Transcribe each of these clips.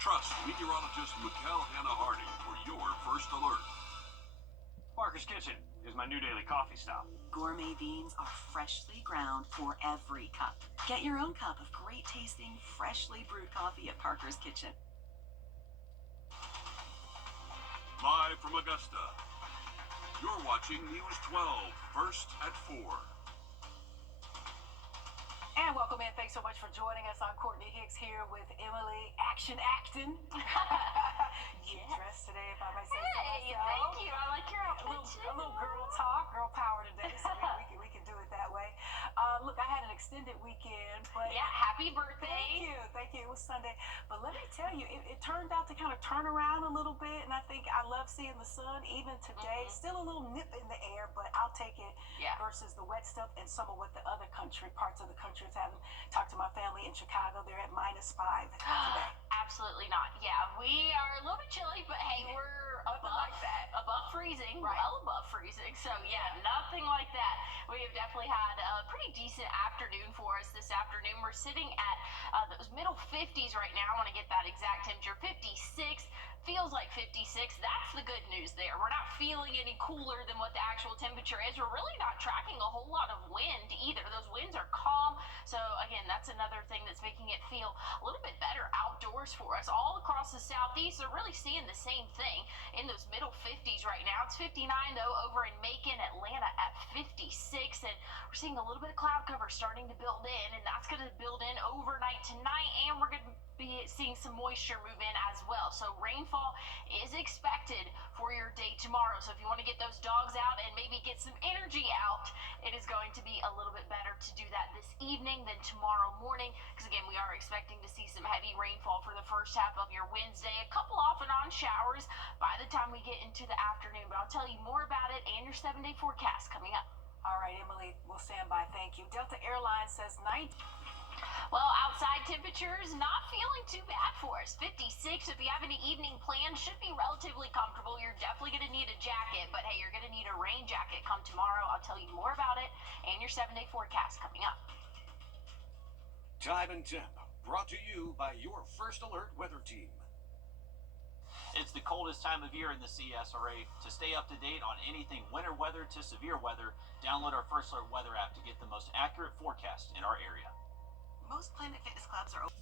Trust meteorologist Mikkel Hannah Hardy for your first alert. Parker's Kitchen is my new daily coffee stop. Gourmet beans are freshly ground for every cup. Get your own cup of great tasting, freshly brewed coffee at Parker's Kitchen. Live from Augusta, you're watching News 12, first at 4. And welcome in. Thanks so much for joining us. I'm Courtney Hicks here with Emily Action Acton. Yes. Dressed today, if I may say so myself. Thank you. I like your outfit A little girl talk, girl power today, so we can do it that way. Look, I had an extended weekend, but yeah, happy birthday. Thank you. It was Sunday, but let me tell you, it turned out to kind of turn around a little bit, and I think I love seeing the sun even today. Still a little nip in the air, but I'll take it versus the wet stuff and some of what the other parts of the country is having. Talked to my family in Chicago. They're at -5 today. Absolutely not. Yeah, we are a little bit chilly, but hey, we're above freezing, right. Well above freezing. So yeah, nothing like that. We have definitely had a pretty decent afternoon for us this afternoon. We're sitting at those middle 50s right now. I want to get that exact temperature. 56. Feels like 56. That's the good news there. We're not feeling any cooler than what the actual temperature is. We're really not tracking a whole lot of wind either. Those winds are calm. So again, that's another thing that's making it feel a little bit better outdoors for us. All across the southeast, they're really seeing the same thing in those middle 50s right now. It's 59 though over in Macon, Atlanta at 56, and we're seeing a little bit of cloud cover starting to build in, and that's going to build in overnight tonight, and we're going to be seeing some moisture move in as well. So rainfall is expected for your day tomorrow. So if you want to get those dogs out and maybe get some energy out, it is going to be a little bit better to do that this evening than tomorrow morning, because again, we are expecting to see some heavy rainfall for the first half of your Wednesday. A couple off and on showers by the time we get into the afternoon, but I'll tell you more about it and your 7-day forecast coming up. All right, Emily, we'll stand by. Thank you. Delta Airlines says 9. Well, outside temperatures not feeling too bad for us. 56. If you have any evening plans, should be relatively comfortable. You're definitely going to need a jacket, but hey, you're going to need a rain jacket come tomorrow. I'll tell you more about it and your 7-day forecast coming up. Time and temp, brought to you by your First Alert weather team. It's the coldest time of year in the CSRA. To stay up to date on anything winter weather to severe weather, download our First Alert weather app to get the most accurate forecast in our area. Most Planet Fitness clubs are open.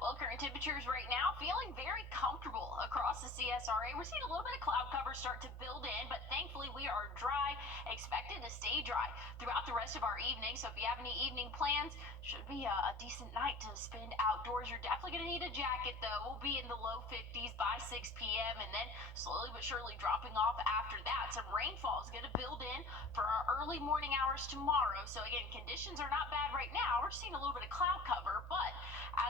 Well, current temperatures right now feeling very comfortable across the CSRA. We're seeing a little bit of cloud cover start to build in, but thankfully we are dry, expected to stay dry throughout the rest of our evening. So if you have any evening plans, should be a decent night to spend outdoors. You're definitely going to need a jacket though. We'll be in the low 50s by 6 p.m. and then slowly but surely dropping off after that. Some rainfall is going to build in for our early morning hours tomorrow. So again, conditions are not bad right now. We're seeing a little bit of cloud cover, but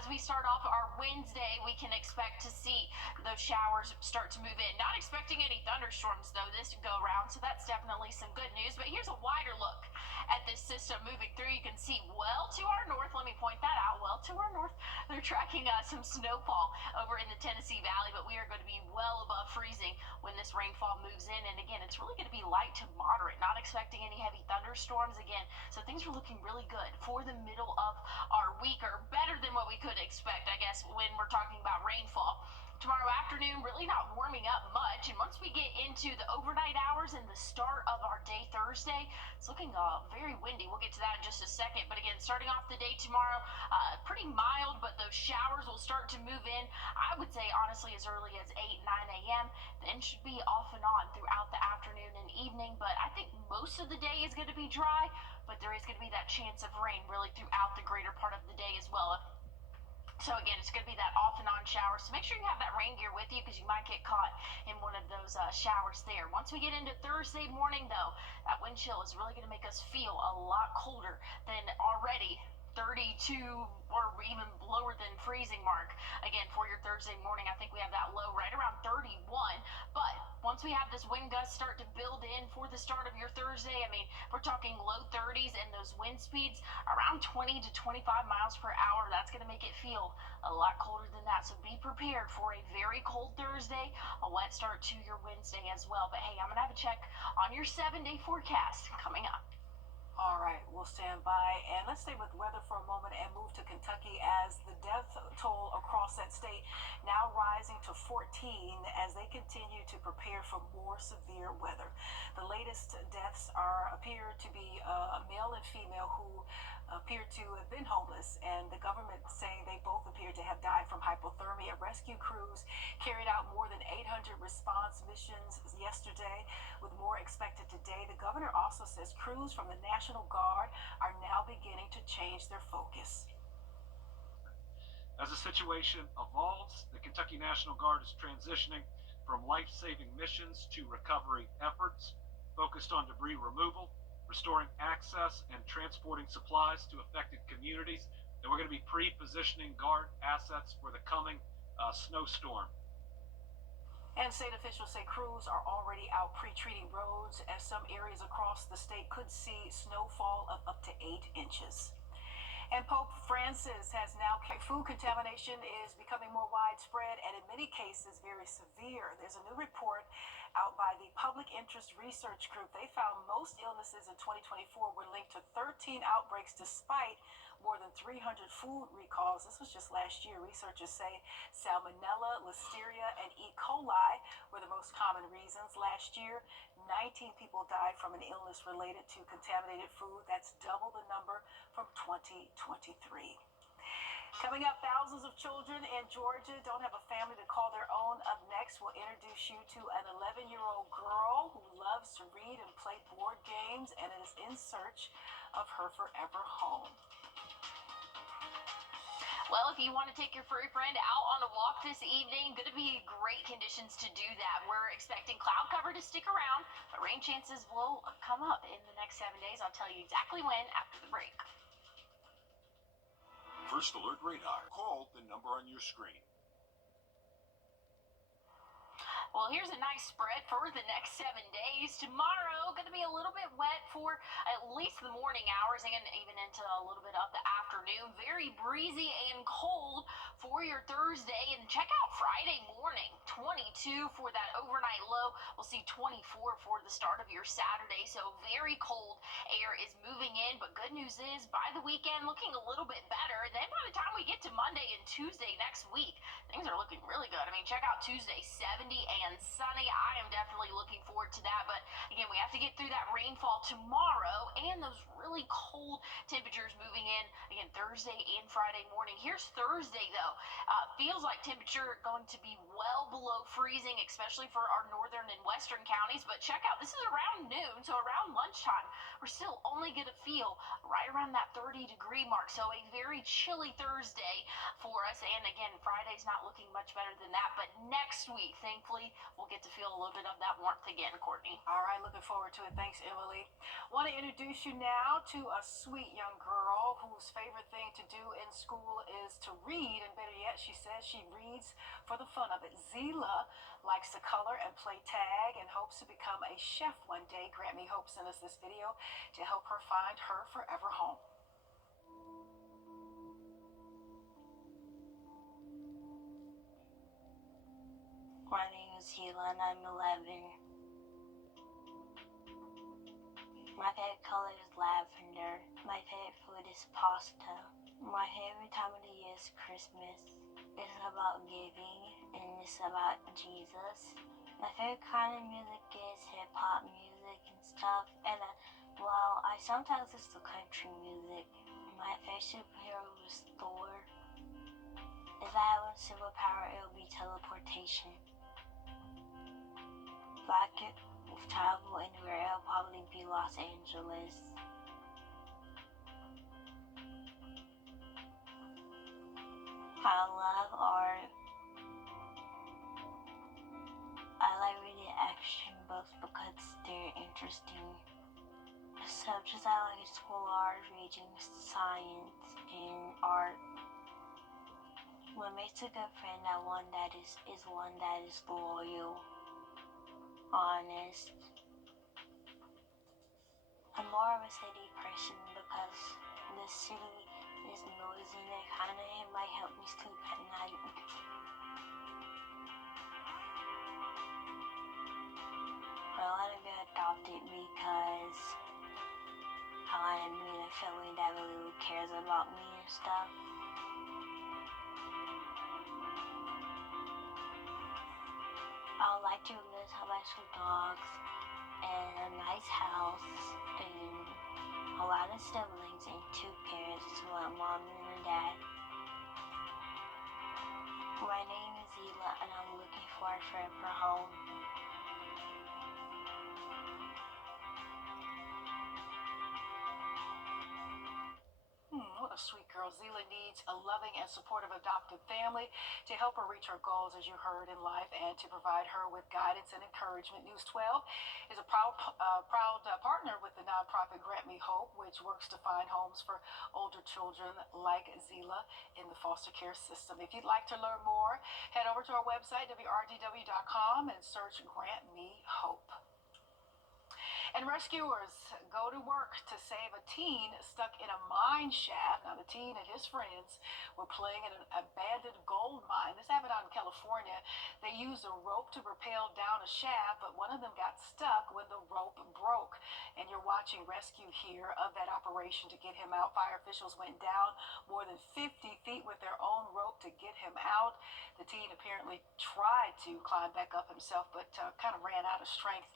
as we start off our Wednesday, we can expect to see those showers start to move in. Not expecting any thunderstorms though this go around, so that's definitely some good news. But here's a wider look at this system moving through. You can see well to our north, let me point that out, well to our north, they're tracking some snowfall over in the Tennessee Valley, but we are going to be well above freezing when this rainfall moves in. And again, it's really going to be light to moderate, not expecting any heavy thunderstorms again. So things are looking really good for the middle of our week, or better than what we could expect, I guess, when we're talking about rainfall. Tomorrow afternoon, really not warming up much, and once we get into the overnight hours and the start of our day Thursday, it's looking very windy. We'll get to that in just a second, but again, starting off the day tomorrow, pretty mild, but those showers will start to move in, I would say, honestly, as early as 8, 9 a.m., then should be off and on throughout the afternoon and evening, but I think most of the day is going to be dry, but there is going to be that chance of rain really throughout the greater part of the day as well. So again, it's going to be that off and on shower. So make sure you have that rain gear with you, because you might get caught in one of those showers there. Once we get into Thursday morning, though, that wind chill is really going to make us feel a lot colder than already 32 or even lower than freezing mark. Again, for your Thursday morning, I think we have that low right around 31. But once we have this wind gust start to build in for the start of your Thursday, I mean, we're talking low 30s and those wind speeds around 20 to 25 miles per hour. That's going to make it feel a lot colder than that. So be prepared for a very cold Thursday, a wet start to your Wednesday as well. But hey, I'm going to have a check on your 7-day forecast coming up. All right, we'll stand by. And let's stay with weather for a moment and move to Kentucky as the death toll 14 as they continue to prepare for more severe weather. The latest deaths appear to be a male and female who appear to have been homeless, and the government saying they both appear to have died from hypothermia. Rescue crews carried out more than 800 response missions yesterday, with more expected today. The governor also says crews from the National Guard are now beginning to change their focus. As the situation evolves, the Kentucky National Guard is transitioning from life-saving missions to recovery efforts focused on debris removal, restoring access, and transporting supplies to affected communities. And we're going to be pre-positioning Guard assets for the coming snowstorm. And state officials say crews are already out pre-treating roads, as some areas across the state could see snowfall of up to 8 inches. And Pope Francis has now food contamination is becoming more widespread and in many cases very severe. There's a new report out by the Public Interest Research Group. They found most illnesses in 2024 were linked to 13 outbreaks despite more than 300 food recalls. This was just last year. Researchers say Salmonella, Listeria, and E. coli were the most common reasons. Last year, 19 people died from an illness related to contaminated food. That's double the number from 2023. Coming up, thousands of children in Georgia don't have a family to call their own. Up next, we'll introduce you to an 11-year-old girl who loves to read and play board games and is in search of her forever home. Well, if you want to take your furry friend out on a walk this evening, going to be great conditions to do that. We're expecting cloud cover to stick around, but rain chances will come up in the next 7 days. I'll tell you exactly when after the break. First Alert Radar. Call the number on your screen. Well, here's a nice spread for the next 7 days. Tomorrow, going to be a little bit wet for at least the morning hours and even into a little bit of the afternoon. Very breezy and cold for your Thursday. And check out Friday morning, 22 for that overnight low. We'll see 24 for the start of your Saturday. So very cold air is moving in. But good news is by the weekend, looking a little bit better. And then by the time we get to Monday and Tuesday next week, things are looking really good. I mean, check out Tuesday, 70 and sunny. I am definitely looking forward to that. But again, we have to get through that rainfall tomorrow and those really cold temperatures moving in again Thursday and Friday morning. Here's Thursday though. Feels like temperature going to be well below freezing, especially for our northern and western counties. But check out, this is around noon, so around lunchtime, we're still only going to feel right around that 30-degree mark. So a very chilly Thursday for us. And again, Friday's not looking much better than that. But next week, thankfully, we'll get to feel a little bit of that warmth again, Courtney. All right, looking forward to it. Thanks, Emily. Want to introduce you now to a sweet young girl whose favorite thing to do in school is to read, and better yet, she says she reads for the fun of it. Zila likes to color and play tag and hopes to become a chef one day. Grammy Hope sent us this video to help her find her forever home. My name is Hila and I'm 11. My favorite color is lavender. My favorite food is pasta. My favorite time of the year is Christmas. It's about giving and it's about Jesus. My favorite kind of music is hip-hop music and stuff. And well, I sometimes listen to country music. My favorite superhero is Thor. If I have a superpower, it will be teleportation. If I could travel anywhere, it'll probably be Los Angeles. I love art. I like reading action books because they're interesting. Subjects I like in school are reading, science, and art. What makes a good friend one that is one that is loyal, honest. I'm more of a city person because the city is noisy and it might help me sleep at night. I want to be adopted because I want to meet a family that really cares about me and stuff. little special dogs, and a nice house, and a lot of siblings, and 2 parents, my mom and a dad. My name is Zila, and I'm looking for a forever home. What a sweet girl. Zila needs a loving and supportive adoptive family to help her reach her goals, as you heard, in life, and to provide her with guidance and encouragement. News 12 is a proud partner with the nonprofit Grant Me Hope, which works to find homes for older children like Zila in the foster care system. If you'd like to learn more, head over to our website, wrdw.com, and search Grant Me Hope. And rescuers go to work to save a teen stuck in a mine shaft. Now, the teen and his friends were playing in an abandoned gold mine. This happened out in California. They used a rope to rappel down a shaft, but one of them got stuck when the rope broke. And you're watching rescue here of that operation to get him out. Fire officials went down more than 50 feet with their own rope to get him out. The teen apparently tried to climb back up himself, but kind of ran out of strength.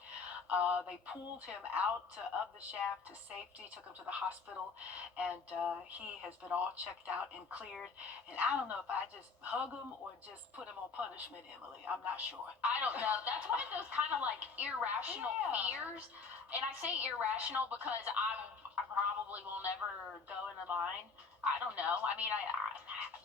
They pulled him out of the shaft to safety, took him to the hospital, and he has been all checked out and cleared. And I don't know if I just hug him or just put him on punishment, Emily. I'm not sure. I don't know. That's one of those kind of like irrational fears. And I say irrational because I probably will never go in a mine. I don't know. I mean,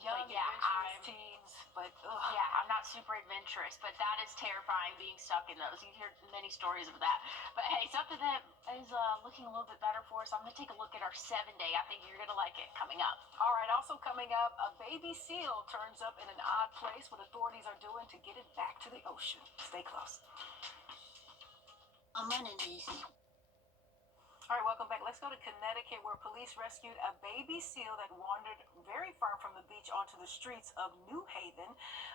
Young, adventurous teens, but yeah, I'm not super adventurous, but that is terrifying being stuck in those. You hear many stories of that. But hey, something that is looking a little bit better for us. I'm going to take a look at our 7-day. I think you're going to like it coming up. All right, also coming up, a baby seal turns up in an odd place. What authorities are doing to get it back to the ocean. Stay close. I'm running this. All right, welcome back. Let's go to Connecticut, where police rescued a baby seal that wandered very far from the beach onto the streets of New Haven.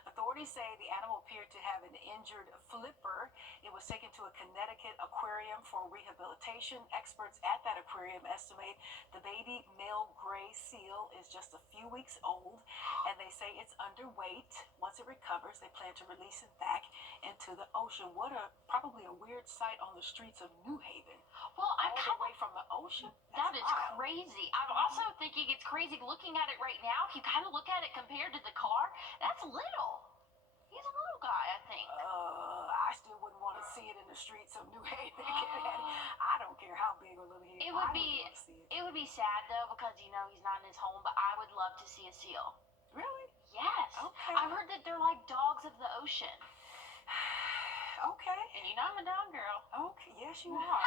Authorities say the animal appeared to have an injured flipper. It was taken to a Connecticut aquarium for rehabilitation. Experts at that aquarium estimate the baby male gray seal is just a few weeks old, and they say it's underweight. Once it recovers, they plan to release it back into the ocean. What probably a weird sight on the streets of New Haven. Well, I'm all the way from the ocean? That is wild. crazy. I'm also thinking it's crazy looking at it right now. If you kind of look at it compared to the car, that's little. He's a little guy, I think. I still wouldn't want to see it in the streets of New Haven. I don't care how big or little he is. It would be sad though, because you know he's not in his home. But I would love to see a seal. Really? Yes. Okay. I've heard that they're like dogs of the ocean. Okay. And you know I'm a dog girl. Okay. Yes, you are.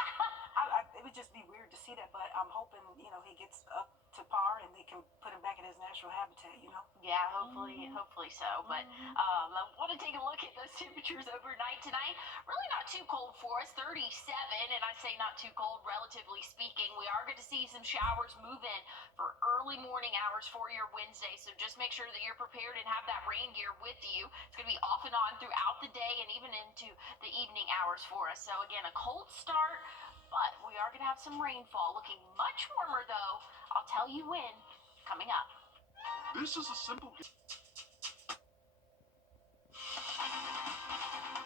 It would just be weird to see that, but I'm hoping, he gets up to par and they can put him back in his natural habitat, Yeah, hopefully so. But I want to take a look at those temperatures overnight tonight. Really not too cold for us, 37, and I say not too cold, relatively speaking. We are going to see some showers move in for early morning hours for your Wednesday, so just make sure that you're prepared and have that rain gear with you. It's going to be off and on throughout the day and even into the evening hours for us. So again, a cold start, but we are going to have some rainfall. Looking much warmer, though. I'll tell you when, coming up. This is a simple game.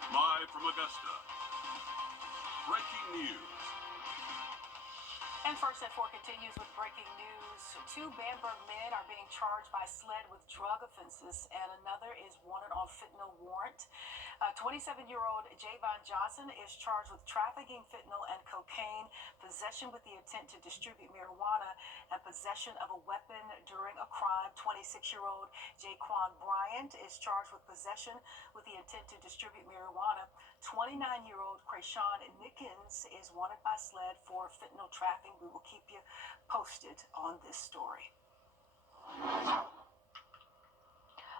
Live from Augusta. Breaking news. And First at 4 continues with breaking news. 2 Bamberg men are being charged by SLED with drug offenses, and another is wanted on fentanyl warrant. 27-year-old Javon Johnson is charged with trafficking fentanyl and cocaine, possession with the intent to distribute marijuana, and possession of a weapon during a crime. 26-year-old Jaquan Bryant is charged with possession with the intent to distribute marijuana. 29-year-old Krayshawn Nickens is wanted by SLED for fentanyl trafficking. We will keep you posted on this story.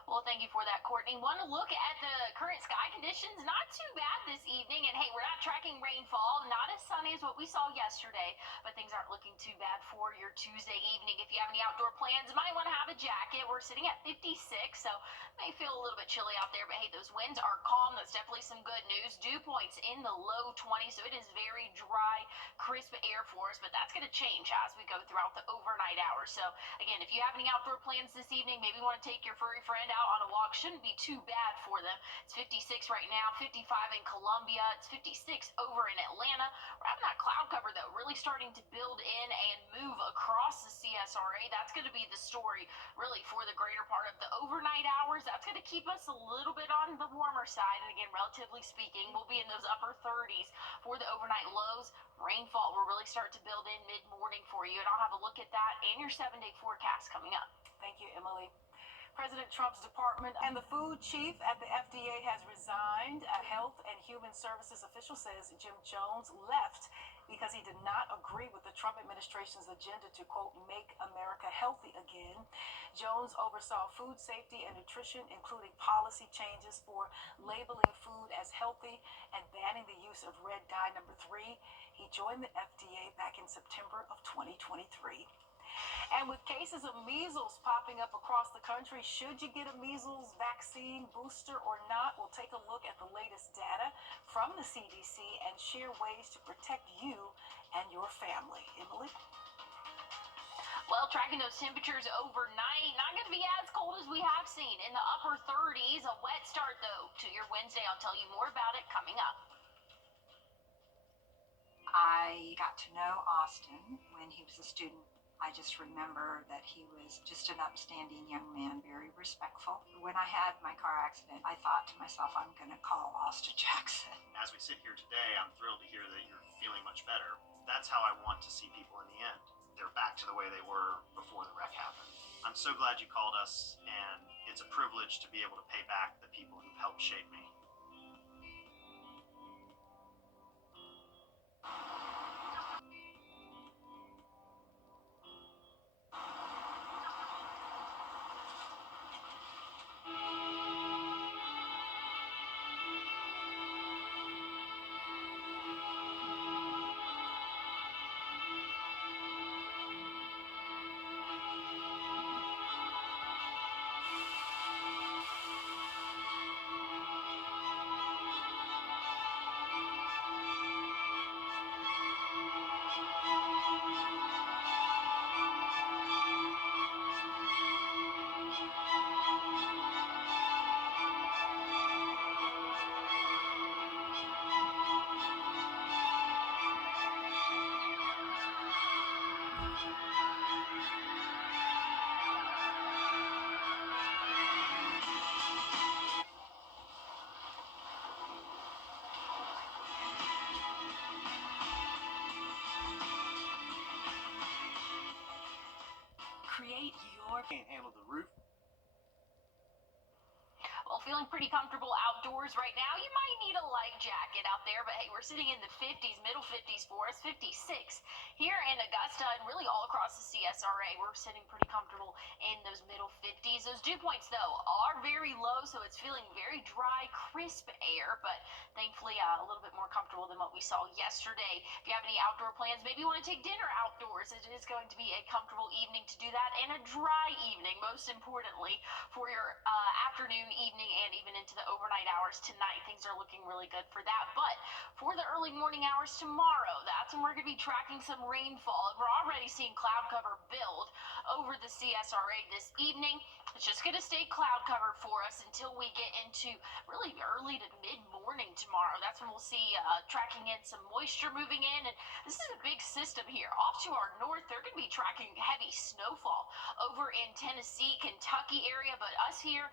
Well, thank you for that, Courtney. Want to look at the current sky conditions? Not too bad this evening. And hey, we're not tracking rainfall. Not as sunny as what we saw yesterday, but things aren't looking too bad for your Tuesday evening. If you have any outdoor plans, you might want to have a jacket. We're sitting at 56, so it may feel a little bit chilly out there, but hey, those winds are calm. That's definitely some good news. Dew points in the low 20s, so it is very dry, crisp air for us, but that's going to change as we go throughout the overnight hours. So again, if you have any outdoor plans this evening, maybe you want to take your furry friend out on on a walk shouldn't be too bad for them. It's 56 right now, 55 in Columbia, it's 56 over in Atlanta. We're having that cloud cover, though, really starting to build in and move across the CSRA. That's going to be the story, really, for the greater part of the overnight hours. That's going to keep us a little bit on the warmer side. And again, relatively speaking, we'll be in those upper 30s for the overnight lows. Rainfall will really start to build in mid-morning for you, and I'll have a look at that and your 7-day forecast coming up. Thank you, Emily. President Trump's department and the food chief at the FDA has resigned. A Health and Human Services official says Jim Jones left because he did not agree with the Trump administration's agenda to, quote, make America healthy again. Jones oversaw food safety and nutrition, including policy changes for labeling food as healthy and banning the use of red dye number 3. He joined the FDA back in September of 2023. And with cases of measles popping up across the country, should you get a measles vaccine booster or not? We'll take a look at the latest data from the CDC and share ways to protect you and your family. Emily? Well, tracking those temperatures overnight, not going to be as cold as we have seen in the upper 30s. A wet start, though, to your Wednesday. I'll tell you more about it coming up. I got to know Austin when he was a student. I just remember that he was just an upstanding young man, very respectful. When I had my car accident, I thought to myself, I'm going to call Austin Jackson. As we sit here today, I'm thrilled to hear that you're feeling much better. That's how I want to see people in the end. They're back to the way they were before the wreck happened. I'm so glad you called us, and it's a privilege to be able to pay back the people who've helped shape me. Create your Can't handle the roof. Well, feeling pretty comfortable outdoors right now. You might need a light jacket out there, but hey, we're sitting in the 50s, middle 50s for us, 56 here in Augusta and really all across the CSRA. We're sitting pretty comfortable in those middle 50s. Those dew points, though, are very low, so it's feeling very dry, crisp air, but thankfully a little bit more comfortable than what we saw yesterday. If you have any outdoor plans, maybe you want to take dinner outdoors. It is going to be a comfortable evening to do that, and a dry evening, most importantly, for your afternoon, evening, and even into the overnight hours tonight. Things are looking really good for that. But for the early morning hours tomorrow, that's when we're going to be tracking some rainfall. We're already seeing cloud cover build over the CSRA this evening. It's just going to stay cloud cover for us until we get into really early to mid-morning tomorrow. That's when we'll see tracking in some moisture moving in. And this is a big system here. Off to our north, they're going to be tracking heavy snowfall over in Tennessee, Kentucky area. But us here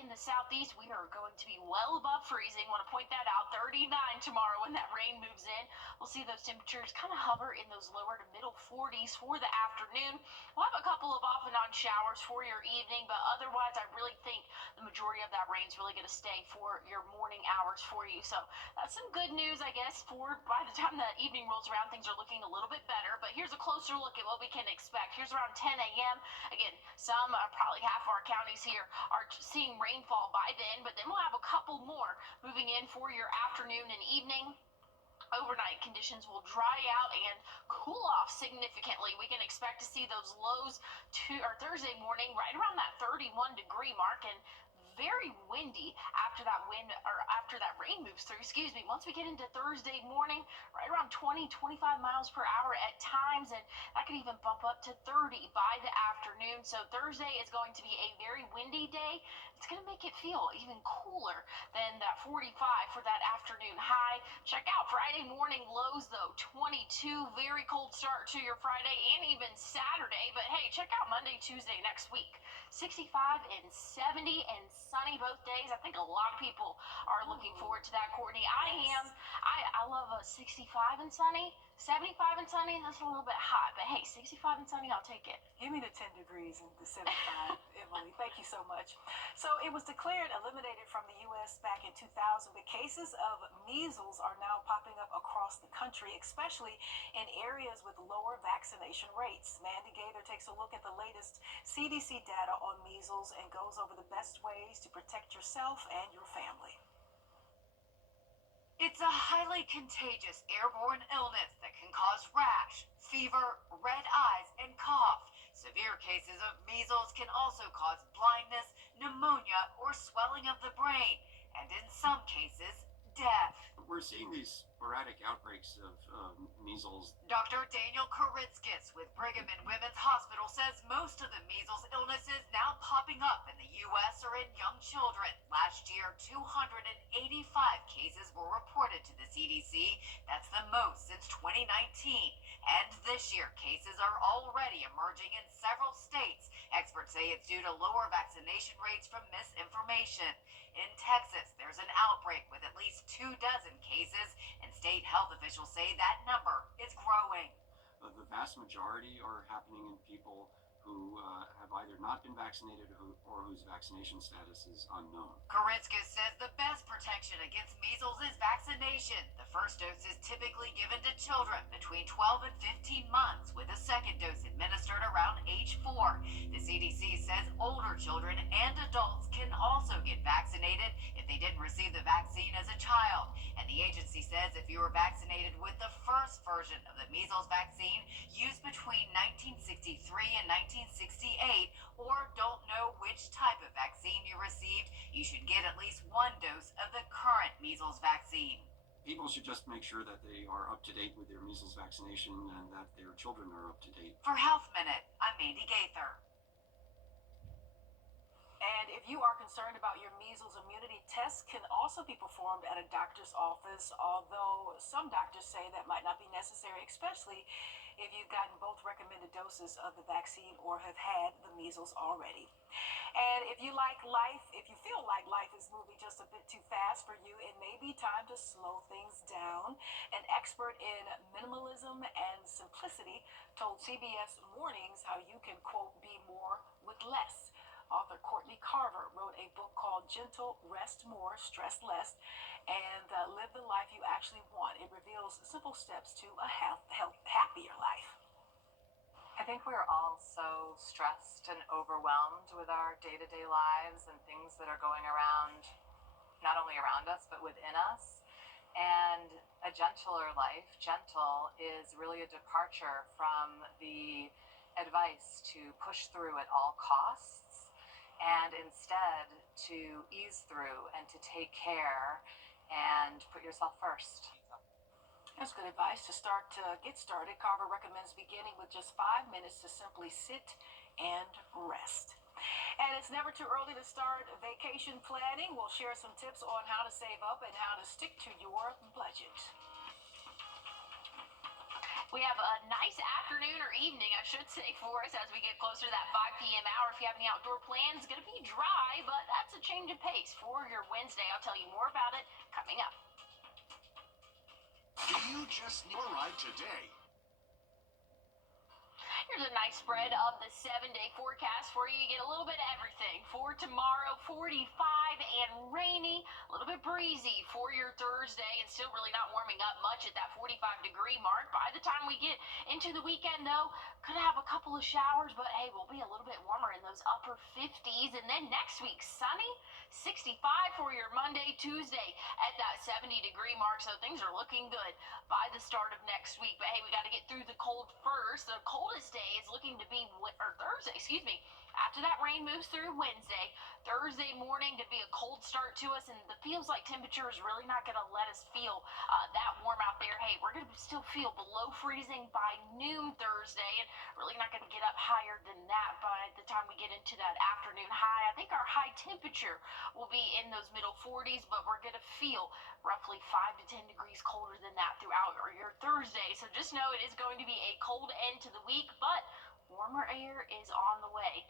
in the southeast, we are going to be well above freezing. Want to point that out. 39 tomorrow when that rain moves in. We'll see those temperatures kind of hover in those lower to middle 40s for the afternoon. We'll have a couple of off and on showers for your evening, but otherwise I really think the majority of that rain is really going to stay for your morning hours for you. So that's some good news, I guess, for by the time the evening rolls around, things are looking a little bit better. But here's a closer look at what we can expect. Here's around 10 a.m. Again, some, probably half our counties here are seeing rainfall by then, but then we'll have a couple more moving in for your afternoon and evening. Overnight conditions will dry out and cool off significantly. We can expect to see those lows Thursday morning right around that 31-degree mark, and very windy after that rain moves through. Once we get into Thursday morning, right around 20-25 miles per hour at times, and that could even bump up to 30 by the afternoon. So Thursday is going to be a very windy day. It's going to make it feel even cooler than that 45 for that afternoon high. Check out Friday morning lows though, 22, very cold start to your Friday and even Saturday. But hey, check out Monday, Tuesday next week. 65 and 70 and sunny both days. I think a lot of people are looking forward to that, Courtney. I am. I love a 65 and sunny. 75 and sunny, that's a little bit hot. But hey, 65 and sunny, I'll take it. Give me the 10 degrees and the 75, Emily. Thank you so much. So it was declared eliminated from the U.S. back in 2000, but cases of measles are now popping up across the country, especially in areas with lower vaccination rates. Mandy Gaither takes a look at the latest CDC data on measles and goes over the best ways to protect yourself and your family. It's a highly contagious airborne illness that can cause rash, fever, red eyes, and cough. Severe cases of measles can also cause blindness, pneumonia, or swelling of the brain, and in some cases, death. We're seeing these sporadic outbreaks of measles. Dr. Daniel Koritskis with Brigham and Women's Hospital says most of the measles illnesses now popping up in the U.S. are in young children. Last year, 285 cases were reported to the CDC. That's the most since 2019. And this year, cases are already emerging in several states. Experts say it's due to lower vaccination rates from misinformation. In Texas, there's an outbreak with at least 24 cases, and state health officials say that number is growing. The vast majority are happening in people who have either not been vaccinated or whose vaccination status is unknown. Koritskis says the best protection against measles is vaccination. The first dose is typically given to children between 12 and 15 months, with a second dose administered around age 4. The CDC says older children and adults can also get vaccinated if they didn't receive the vaccine as a child. And the agency says if you were vaccinated with the first version of the measles vaccine used between 1963 and 1968, or don't know which type of vaccine you received, you should get at least one dose of the current measles vaccine. People should just make sure that they are up to date with their measles vaccination and that their children are up to date. For Health Minute, I'm Mandy Gaither. And if you are concerned about your measles immunity, tests can also be performed at a doctor's office, although some doctors say that might not be necessary, especially if you've gotten both recommended doses of the vaccine or have had the measles already. And if you feel like life is moving just a bit too fast for you, it may be time to slow things down. An expert in minimalism and simplicity told CBS Mornings how you can, quote, be more with less. Author Courtney Carver wrote a book called Gentle, Rest More, Stress Less, and Live the Life You Actually Want. It reveals simple steps to a happier life. I think we're all so stressed and overwhelmed with our day-to-day lives and things that are going around, not only around us, but within us. And a gentler life, gentle, is really a departure from the advice to push through at all costs, and instead to ease through and to take care and put yourself first. That's good advice to get started. Carver recommends beginning with just 5 minutes to simply sit and rest. And it's never too early to start vacation planning. We'll share some tips on how to save up and how to stick to your budget. We have a nice afternoon or evening, I should say, for us as we get closer to that 5 p.m. hour. If you have any outdoor plans, it's going to be dry, but that's a change of pace for your Wednesday. I'll tell you more about it coming up. Do you just need a ride today? Here's a nice spread of the 7-day forecast for you. You get a little bit of everything. For tomorrow, 45 and rainy, a little bit breezy for your Thursday, and still really not warming up much at that 45-degree mark. By the time we get into the weekend, though, could have a couple of showers, but hey, we'll be a little bit warmer in those upper 50s. And then next week, sunny, 65 for your Monday, Tuesday at that 70-degree mark. So things are looking good by the start of next week. But hey, we got to get through the cold first. The coldest day is looking to be, or Thursday, After that rain moves through Wednesday, Thursday morning could be a cold start to us, and the feels like temperature is really not going to let us feel that warm out there. Hey, we're going to still feel below freezing by noon Thursday, and really not going to get up higher than that by the time we get into that afternoon high. I think our high temperature will be in those middle 40s, but we're going to feel roughly 5 to 10 degrees colder than that throughout your Thursday. So just know it is going to be a cold end to the week, but warmer air is on the way.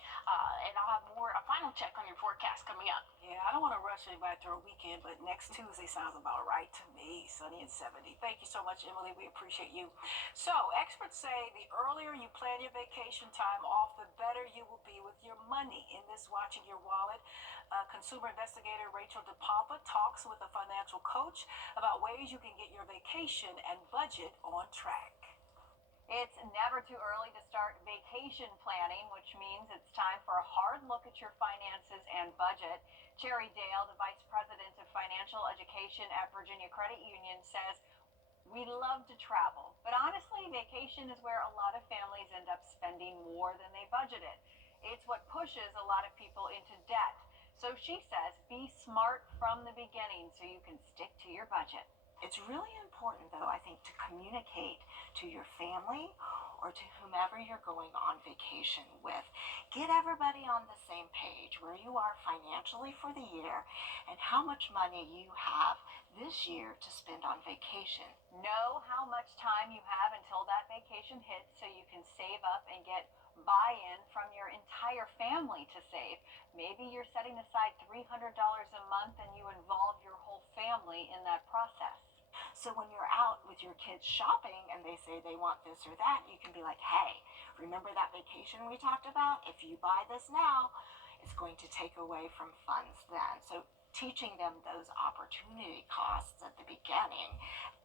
And I'll have a final check on your forecast coming up. Yeah, I don't want to rush anybody through a weekend, but next Tuesday sounds about right to me. Sunny and 70. Thank you so much, Emily. We appreciate you. So, experts say the earlier you plan your vacation time off, the better you will be with your money. In this Watching Your Wallet, consumer investigator Rachel DePompa talks with a financial coach about ways you can get your vacation and budget on track. It's never too early to start vacation planning, which means it's time for a hard look at your finances and budget. Cherry Dale, the Vice President of Financial Education at Virginia Credit Union, says, "We love to travel, but honestly, vacation is where a lot of families end up spending more than they budgeted. It's what pushes a lot of people into debt. So she says, be smart from the beginning so you can stick to your budget." It's really important, though, I think, to communicate to your family or to whomever you're going on vacation with. Get everybody on the same page where you are financially for the year and how much money you have this year to spend on vacation. Know how much time you have until that vacation hits so you can save up and get buy-in from your entire family to save. Maybe you're setting aside $300 a month and you involve your whole family in that process. So when you're out with your kids shopping and they say they want this or that, you can be like, hey, remember that vacation we talked about? If you buy this now, it's going to take away from funds then. So teaching them those opportunity costs at the beginning.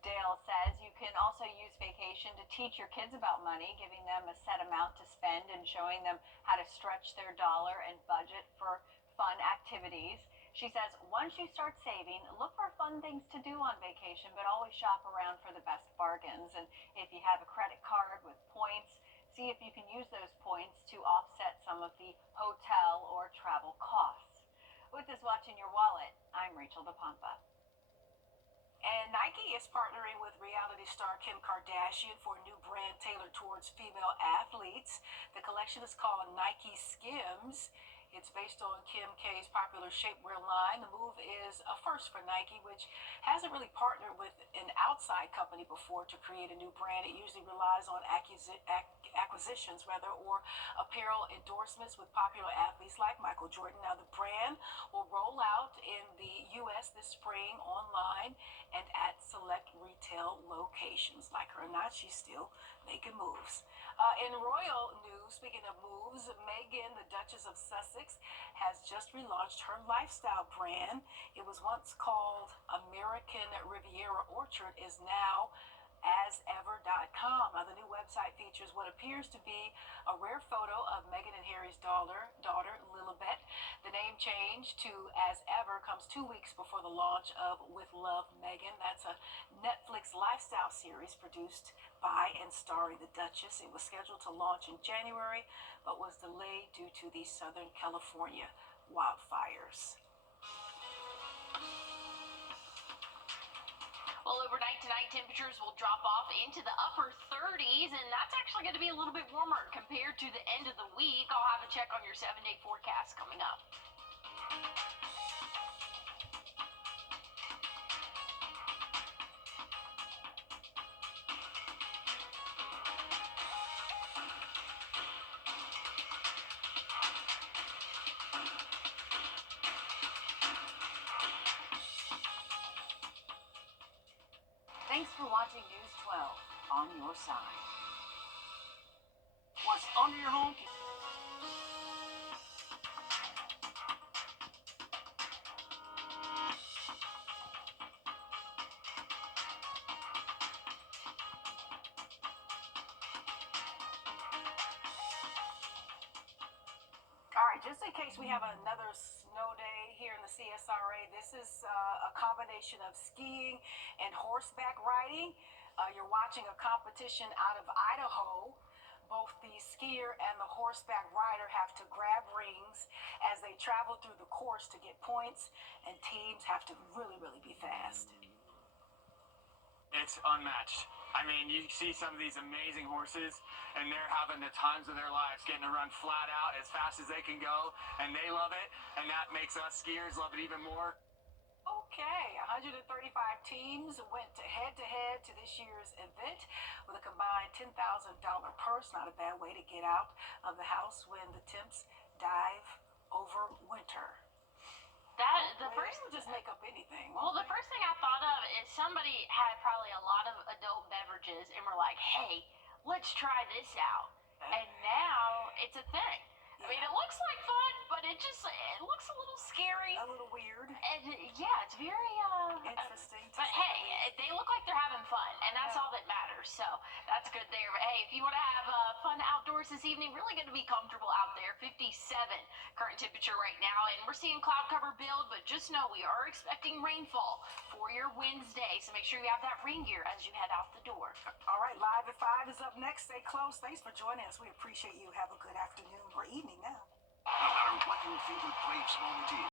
Dale says you can also use vacation to teach your kids about money, giving them a set amount to spend and showing them how to stretch their dollar and budget for fun activities. She says once you start saving, look for fun things to do on vacation, but always shop around for the best bargains. And if you have a credit card with points, see if you can use those points to offset some of the hotel or travel costs. With this Watching Your Wallet, I'm Rachel DePompa. And Nike is partnering with reality star Kim Kardashian for a new brand tailored towards female athletes. The collection is called Nike Skims. It's based on Kim K's popular shapewear line. The move is a first for Nike, which hasn't really partnered with an outside company before to create a new brand. It usually relies on acquisitions, or apparel endorsements with popular athletes like Michael Jordan. Now, the brand will roll out in the U.S. this spring online and at select retail locations. Like her or not, she's still making moves. In royal news, speaking of moves, Meghan, the Duchess of Sussex, has just relaunched her lifestyle brand. It was once called American Riviera Orchard, is now asever.com. Now, the new website features what appears to be a rare photo of Meghan and Harry's daughter Lilibet. The name change to As Ever comes 2 weeks before the launch of With Love, Meghan. That's a Netflix lifestyle series produced by and starring the Duchess. It was scheduled to launch in January, but was delayed due to the Southern California wildfires. Well, overnight tonight, temperatures will drop off into the upper 30s, and that's actually going to be a little bit warmer compared to the end of the week. I'll have a check on your 7-day forecast coming up. Thanks for watching News 12 on your side. What's under your home? All right, just in case we have another snow day here in the CSRA, this is a combination of skiing and horseback riding. You're watching a competition out of Idaho. both the skier and the horseback rider have to grab rings as they travel through the course to get points, and teams have to really, really be fast. It's unmatched. I mean, you see some of these amazing horses, and they're having the times of their lives, getting to run flat out as fast as they can go, and they love it, and that makes us skiers love it even more. Okay, 135 teams went head-to-head to this year's event with a combined $10,000 purse. Not a bad way to get out of the house when the temps dive over winter. First would just make up anything. Well, the first thing I thought of is somebody had probably a lot of adult beverages and were like, "Hey, let's try this out," and now it's a thing. I mean, it looks like fun, but it looks a little scary. A little weird. And yeah, it's very interesting. But hey, they look like they're having fun, and that's all that matters. So that's good there. But hey, if you want to have fun outdoors this evening, really going to be comfortable out there. 57 current temperature right now, and we're seeing cloud cover build. But just know we are expecting rainfall for your Wednesday. So make sure you have that rain gear as you head out the door. All right, Live at 5 is up next. Stay close. Thanks for joining us. We appreciate you. Have a good afternoon or evening now. No matter what your favorite Braves moment is.